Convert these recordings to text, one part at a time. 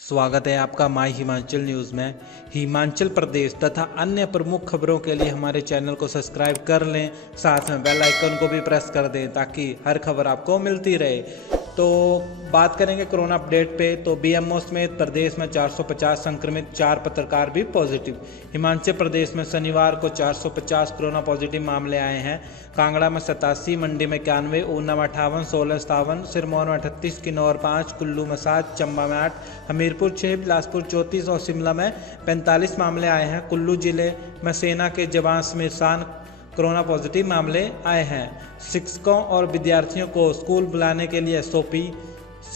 स्वागत है आपका माय हिमाचल न्यूज़ में। हिमाचल प्रदेश तथा अन्य प्रमुख खबरों के लिए हमारे चैनल को सब्सक्राइब कर लें, साथ में बेल आइकन को भी प्रेस कर दें ताकि हर खबर आपको मिलती रहे। तो बात करेंगे कोरोना अपडेट पे। तो बीएमओ समेत प्रदेश में 450 संक्रमित, 4 पत्रकार भी पॉजिटिव। हिमाचल प्रदेश में शनिवार को 450 कोरोना पॉजिटिव मामले आए हैं। कांगड़ा में 87, मंडी में 91, ऊना में 58, सोलन 57, सिरमौर में 38, किन्नौर 5, कुल्लू में 7, चंबा में 8, हमीरपुर 6, बिलासपुर 34 और शिमला में 45 मामले आए हैं। कुल्लू जिले में सेना के जवान समेत 7 कोरोना पॉजिटिव मामले आए हैं। शिक्षकों और विद्यार्थियों को स्कूल बुलाने के लिए एसओपी।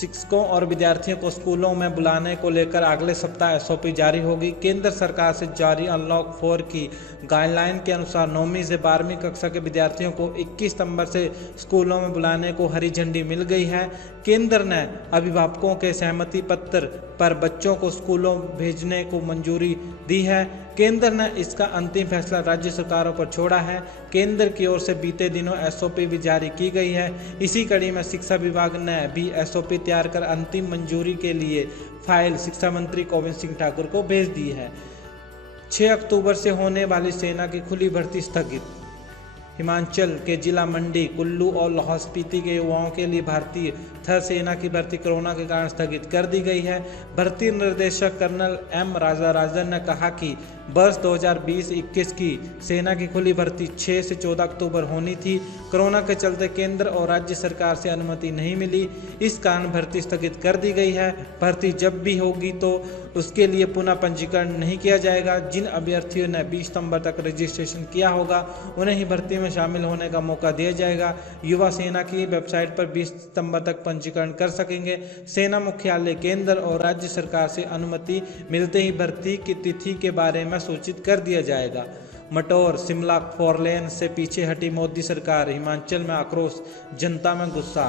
शिक्षकों और विद्यार्थियों को स्कूलों में बुलाने को लेकर अगले सप्ताह एसओपी जारी होगी। केंद्र सरकार से जारी अनलॉक 4 की गाइडलाइन के अनुसार 9वीं से 12वीं कक्षा के विद्यार्थियों को 21 सितंबर से स्कूलों में बुलाने को हरी झंडी मिल गई है। केंद्र ने अभिभावकों के सहमति पत्र पर बच्चों को स्कूलों भेजने को मंजूरी दी है। केंद्र ने इसका अंतिम फैसला राज्य सरकारों पर छोड़ा है। केंद्र की ओर से बीते दिनों एसओपी भी जारी की गई है। इसी कड़ी में शिक्षा विभाग ने भी एसओपी तैयार कर अंतिम मंजूरी के लिए फाइल शिक्षा मंत्री गोविंद सिंह ठाकुर को भेज दी है। 6 अक्टूबर से होने वाली सेना की खुली भर्ती स्थगित। हिमाचल के जिला मंडी, कुल्लू और लाहौल स्पीति के युवाओं के लिए भारतीय थल सेना की भर्ती कोरोना के कारण स्थगित कर दी गई है। भर्ती निर्देशक कर्नल एम राजराजन ने कहा कि वर्ष 2020-21 की सेना की खुली भर्ती 6 से 14 अक्टूबर होनी थी। कोरोना के चलते केंद्र और राज्य सरकार से अनुमति नहीं मिली, इस कारण भर्ती स्थगित कर दी गई है। भर्ती जब भी होगी तो उसके लिए पुनः पंजीकरण नहीं किया जाएगा। जिन अभ्यर्थियों ने 20 सितंबर तक रजिस्ट्रेशन किया होगा उन्हें ही भर्ती में शामिल होने का मौका दिया जाएगा। युवा सेना की वेबसाइट पर 20 सितंबर तक पंजीकरण कर सकेंगे। सेना मुख्यालय केंद्र और राज्य सरकार से अनुमति मिलते ही भर्ती की तिथि के बारे में सूचित कर दिया जाएगा। मटौर शिमला 4 लेन से पीछे हटी मोदी सरकार, हिमाचल में आक्रोश, जनता में गुस्सा।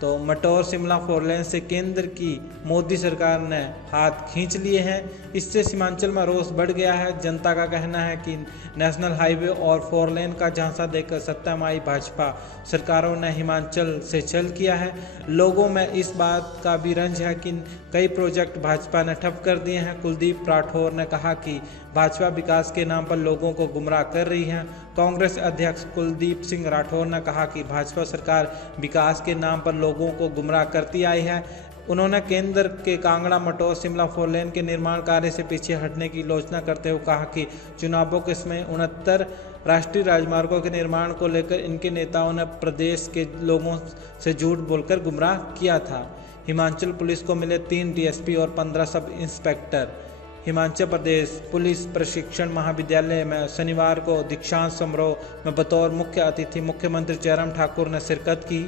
तो मटौर शिमला 4 लेन से केंद्र की मोदी सरकार ने हाथ खींच लिए हैं। इससे हिमाचल में रोष बढ़ गया है। जनता का कहना है कि नेशनल हाईवे और 4 लेन का झांसा देकर सत्तामाई भाजपा सरकारों ने हिमाचल से छल किया है। लोगों में इस बात का भी रंज है कि कई प्रोजेक्ट भाजपा ने ठप कर दिए हैं। कुलदीप राठौर ने कहा कि भाजपा विकास के नाम पर लोगों को गुमराह कर रही है। कांग्रेस अध्यक्ष कुलदीप सिंह राठौर ने कहा कि भाजपा सरकार विकास के नाम पर लोगों को गुमराह करती आई है। उन्होंने केंद्र के कांगड़ा मटौर शिमला 4 लेन के निर्माण कार्य से पीछे हटने की आलोचना करते हुए कहा कि चुनावों के समय 69 राष्ट्रीय राजमार्गों के निर्माण को लेकर इनके नेताओं ने प्रदेश के लोगों से झूठ बोलकर गुमराह किया था। हिमाचल पुलिस को मिले 3 डीएसपी और 15 sub inspector. Himachal Pradesh police प्रशिक्षण महाविद्यालय में शनिवार को दीक्षांत समारोह में बतौर मुख्य अतिथि मुख्यमंत्री जयराम ठाकुर ने शिरकत की।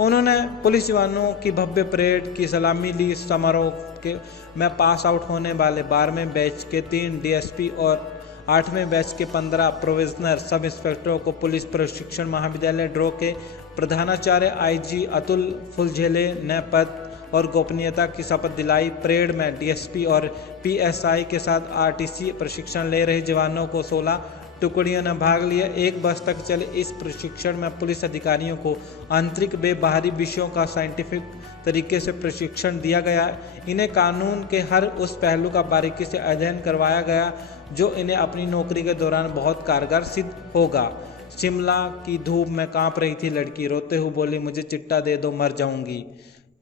उन्होंने पुलिस जवानों की भव्य परेड की सलामी ली। समारोह में पास आउट होने वाले 12वें बैच के 3 डीएसपी और 8वें बैच के 15 प्रोविजनर सब इंस्पेक्टरों को पुलिस प्रशिक्षण महाविद्यालय ड्रो के प्रधानाचार्य आईजी अतुल फुलझेले ने पद और गोपनीयता की शपथ दिलाई। परेड में डीएसपी और पीएसआई के साथ आरटीसी प्रशिक्षण ले रहे जवानों को 16 टुकड़ियों ने भाग लिया। 1 वर्ष तक चले इस प्रशिक्षण में पुलिस अधिकारियों को आंतरिक व बाहरी विषयों का साइंटिफिक तरीके से प्रशिक्षण दिया गया। इन्हें कानून के हर उस पहलू का बारीकी से अध्ययन करवाया गया जो इन्हें अपनी नौकरी के दौरान बहुत कारगर सिद्ध होगा। शिमला की धूप में कांप रही थी लड़की, रोते हुए बोली, मुझे चिट्टा दे दो, मर जाऊंगी।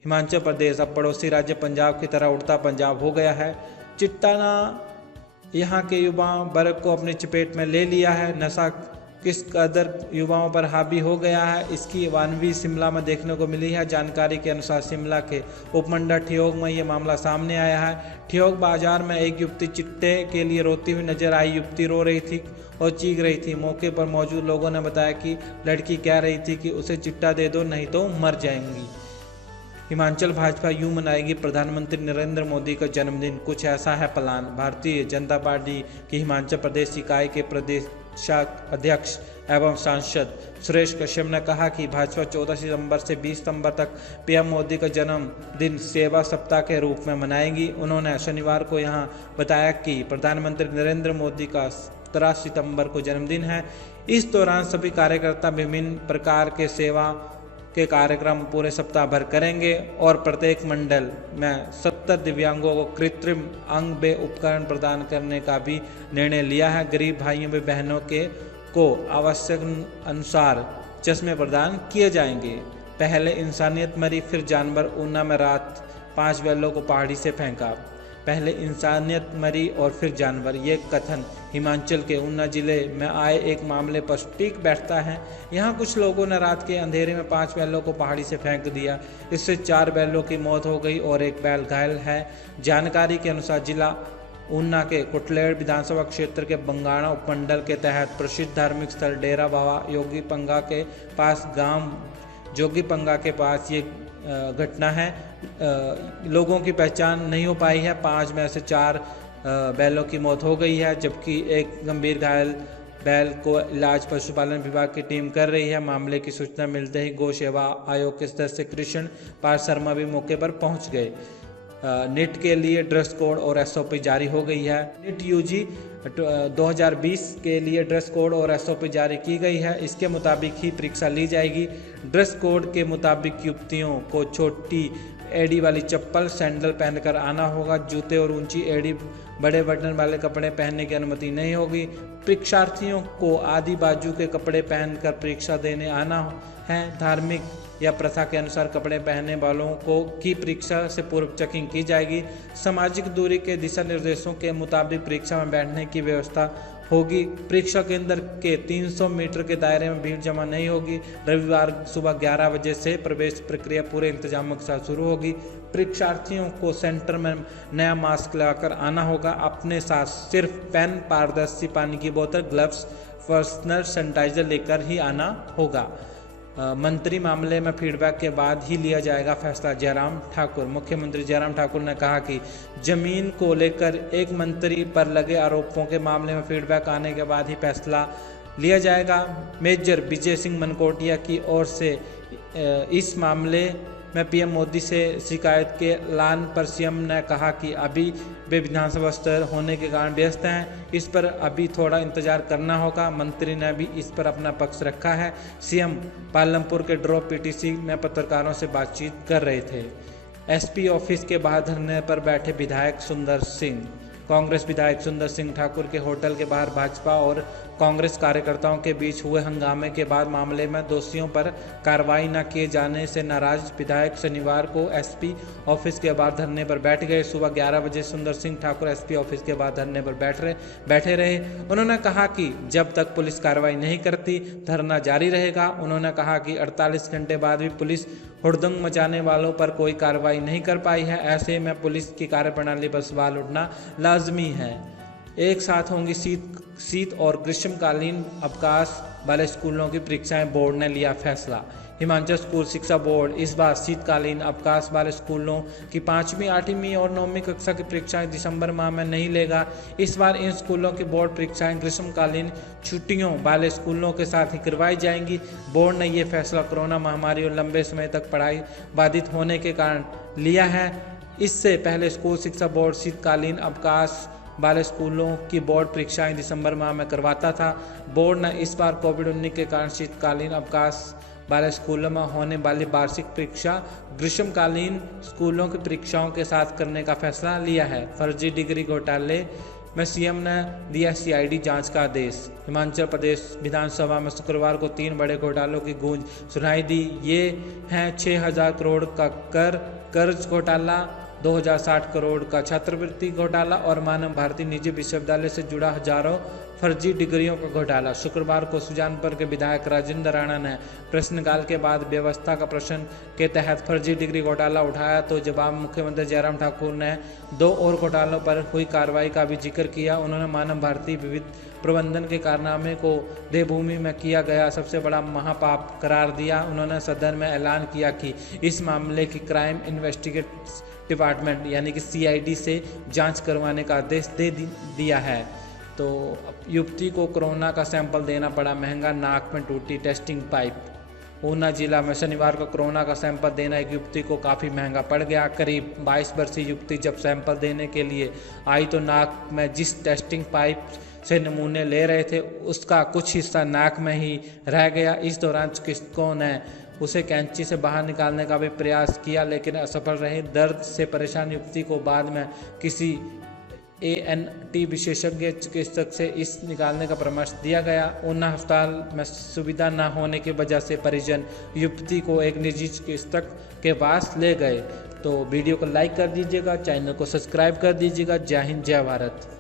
हिमाचल प्रदेश अब पड़ोसी राज्य पंजाब की तरह उड़ता पंजाब हो गया है। चिट्टा ने यहाँ के युवा वर्ग को अपनी चपेट में ले लिया है। नशा किस कदर युवाओं पर हावी हो गया है, इसकी वानवी शिमला में देखने को मिली है। जानकारी के अनुसार शिमला के उपमंडल ठियोग में ये मामला सामने आया है। ठियोग बाजार में एक युवती चिट्टे के लिए रोती हुई नजर आई। युवती रो रही थी और चीख रही थी। मौके पर मौजूद लोगों ने बताया कि लड़की कह रही थी कि उसे चिट्टा दे दो नहीं तो मर जाएंगी। हिमाचल भाजपा यूं मनाएगी प्रधानमंत्री नरेंद्र मोदी का जन्मदिन, कुछ ऐसा है प्लान। भारतीय जनता पार्टी की हिमाचल प्रदेश इकाई के प्रदेश अध्यक्ष एवं सांसद सुरेश कश्यप ने कहा कि भाजपा 14 सितंबर से 20 सितंबर तक पीएम मोदी का जन्मदिन सेवा सप्ताह के रूप में मनाएगी। उन्होंने शनिवार को यहां बताया कि प्रधानमंत्री नरेंद्र मोदी का 17 सितंबर को जन्मदिन है। इस दौरान सभी कार्यकर्ता विभिन्न प्रकार के सेवा के कार्यक्रम पूरे सप्ताह भर करेंगे और प्रत्येक मंडल में 70 दिव्यांगों को कृत्रिम अंग व उपकरण प्रदान करने का भी निर्णय लिया है। गरीब भाइयों व बहनों को आवश्यक अनुसार चश्मे प्रदान किए जाएंगे। पहले इंसानियत मरी फिर जानवर। ऊना में रात 5 बैलों को पहाड़ी से फेंका। पहले इंसानियत मरी और फिर जानवर, ये कथन हिमाचल के ऊना जिले में आए एक मामले पर सटीक बैठता है। यहाँ कुछ लोगों ने रात के अंधेरे में 5 बैलों को पहाड़ी से फेंक दिया। इससे 4 बैलों की मौत हो गई और एक बैल घायल है। जानकारी के अनुसार जिला ऊना के कुटलेड़ विधानसभा क्षेत्र के बंगाणा उपमंडल के तहत प्रसिद्ध धार्मिक स्थल डेरा बाबा योगी पंगा के पास गांव जोगी पंगा के पास ये घटना है। लोगों की पहचान नहीं हो पाई है। 5 में से 4 बैलों की मौत हो गई है, जबकि एक गंभीर घायल बैल को इलाज पशुपालन विभाग की टीम कर रही है। मामले की सूचना मिलते ही गौ सेवा आयोग के सदस्य कृष्ण पाल शर्मा भी मौके पर पहुंच गए। नीट के लिए ड्रेस कोड और एसओपी जारी हो गई है। नीट यूजी 2020 के लिए ड्रेस कोड और एसओपी जारी की गई है। इसके मुताबिक ही परीक्षा ली जाएगी। ड्रेस कोड के मुताबिक युवतियों को छोटी एड़ी वाली चप्पल सैंडल पहनकर आना होगा। जूते और ऊंची एड़ी बड़े बटन वाले कपड़े पहनने की अनुमति नहीं होगी। परीक्षार्थियों को आदि बाजू के कपड़े पहनकर परीक्षा देने आना है। धार्मिक या प्रथा के अनुसार कपड़े पहनने वालों को की परीक्षा से पूर्व चेकिंग की जाएगी। सामाजिक दूरी के दिशा निर्देशों के मुताबिक परीक्षा में बैठने की व्यवस्था होगी। परीक्षा केंद्र के 300 मीटर के दायरे में भीड़ जमा नहीं होगी। रविवार सुबह 11 बजे से प्रवेश प्रक्रिया पूरे इंतजामों के साथ शुरू होगी। परीक्षार्थियों को सेंटर में नया मास्क लगाकर आना होगा। अपने साथ सिर्फ पेन, पारदर्शी पानी की बोतल, ग्लव्स, पर्सनल सैनिटाइजर लेकर ही आना होगा। मंत्री मामले में फीडबैक के बाद ही लिया जाएगा फैसला। जयराम ठाकुर। मुख्यमंत्री जयराम ठाकुर ने कहा कि जमीन को लेकर एक मंत्री पर लगे आरोपों के मामले में फीडबैक आने के बाद ही फैसला लिया जाएगा। मेजर विजय सिंह मनकोटिया की ओर से इस मामले में पीएम मोदी से शिकायत के ऐलान पर सीएम ने कहा कि अभी वे विधानसभा स्तर होने के कारण व्यस्त हैं, इस पर अभी थोड़ा इंतजार करना होगा। मंत्री ने भी इस पर अपना पक्ष रखा है। सीएम पालमपुर के ड्रॉप पीटीसी में पत्रकारों से बातचीत कर रहे थे। एसपी ऑफिस के बाहर धरने पर बैठे विधायक सुंदर सिंह। कांग्रेस विधायक सुंदर सिंह ठाकुर के होटल के बाहर भाजपा और कांग्रेस कार्यकर्ताओं के बीच हुए हंगामे के बाद मामले में दोषियों पर कार्रवाई न किए जाने से नाराज विधायक शनिवार को एसपी ऑफिस के बाहर धरने पर बैठ गए। सुबह 11 बजे सुंदर सिंह ठाकुर एसपी ऑफिस के बाहर धरने पर बैठे रहे। उन्होंने कहा कि जब तक पुलिस कार्रवाई नहीं करती धरना जारी रहेगा। उन्होंने कहा कि 48 घंटे बाद भी पुलिस हुड़दंग मचाने वालों पर कोई कार्रवाई नहीं कर पाई है। ऐसे में पुलिस की कार्यप्रणाली पर सवाल उठना लाजमी है। एक साथ होंगी शीत और ग्रीष्मकालीन अवकाश वाले स्कूलों की परीक्षाएं। बोर्ड ने लिया फैसला। हिमाचल स्कूल शिक्षा बोर्ड इस बार शीतकालीन अवकाश वाले स्कूलों की 5वीं, 8वीं और 9वीं कक्षा की परीक्षाएं दिसंबर माह में नहीं लेगा। इस बार इन स्कूलों की बोर्ड परीक्षाएं ग्रीष्मकालीन छुट्टियों वाले स्कूलों के साथ ही करवाई जाएंगी। बोर्ड ने यह फैसला कोरोना महामारी और लंबे समय तक पढ़ाई बाधित होने के कारण लिया है। इससे पहले स्कूल शिक्षा बोर्ड शीतकालीन अवकाश वाले स्कूलों की बोर्ड परीक्षाएं दिसंबर माह में करवाता था। बोर्ड ने इस बार कोविड-19 के कारण शीतकालीन अवकाश वाले स्कूलों में होने वाली वार्षिक परीक्षा ग्रीष्मकालीन स्कूलों की परीक्षाओं के साथ करने का फैसला लिया है। फर्जी डिग्री घोटाले में सीएम ने दिया सीआईडी जांच का आदेश। हिमाचल प्रदेश विधानसभा में शुक्रवार को 3 बड़े घोटालों की गूंज सुनाई दी। ये हैं 6000 करोड़ का कर्ज घोटाला, 2060 करोड़ का छात्रवृत्ति घोटाला और मानव भारती निजी विश्वविद्यालय से जुड़ा हजारों फर्जी डिग्रियों का घोटाला। शुक्रवार को सुजानपुर के विधायक राजेंद्र राणा ने प्रश्नकाल के बाद व्यवस्था का प्रश्न के तहत फर्जी डिग्री घोटाला उठाया तो जवाब मुख्यमंत्री जयराम ठाकुर ने 2 और घोटालों पर हुई कार्रवाई का भी जिक्र किया। उन्होंने मानव भारती विविध प्रबंधन के कारनामे को देवभूमि में किया गया सबसे बड़ा महापाप करार दिया। उन्होंने सदन में ऐलान किया कि इस मामले की क्राइम इन्वेस्टिगेशन डिपार्टमेंट यानी कि सीआईडी से जांच करवाने का आदेश दे दिया है। तो युवती को कोरोना का सैंपल देना पड़ा महंगा, नाक में टूटी टेस्टिंग पाइप। ऊना जिला में शनिवार को कोरोना का सैंपल देना एक युवती को काफ़ी महंगा पड़ गया। करीब 22 वर्षीय युवती जब सैंपल देने के लिए आई तो नाक में जिस टेस्टिंग पाइप से नमूने ले रहे थे उसका कुछ हिस्सा नाक में ही रह गया। इस दौरान चिकित्सकों ने उसे कैंची से बाहर निकालने का भी प्रयास किया लेकिन असफल रहे। दर्द से परेशान युवती को बाद में किसी ANT विशेषज्ञ चिकित्सक से इस निकालने का परामर्श दिया गया। ऊना अस्पताल में सुविधा न होने की वजह से परिजन युवती को एक निजी चिकित्सक के पास ले गए। तो वीडियो को लाइक कर दीजिएगा, चैनल को सब्सक्राइब कर दीजिएगा। जय हिंद, जय भारत।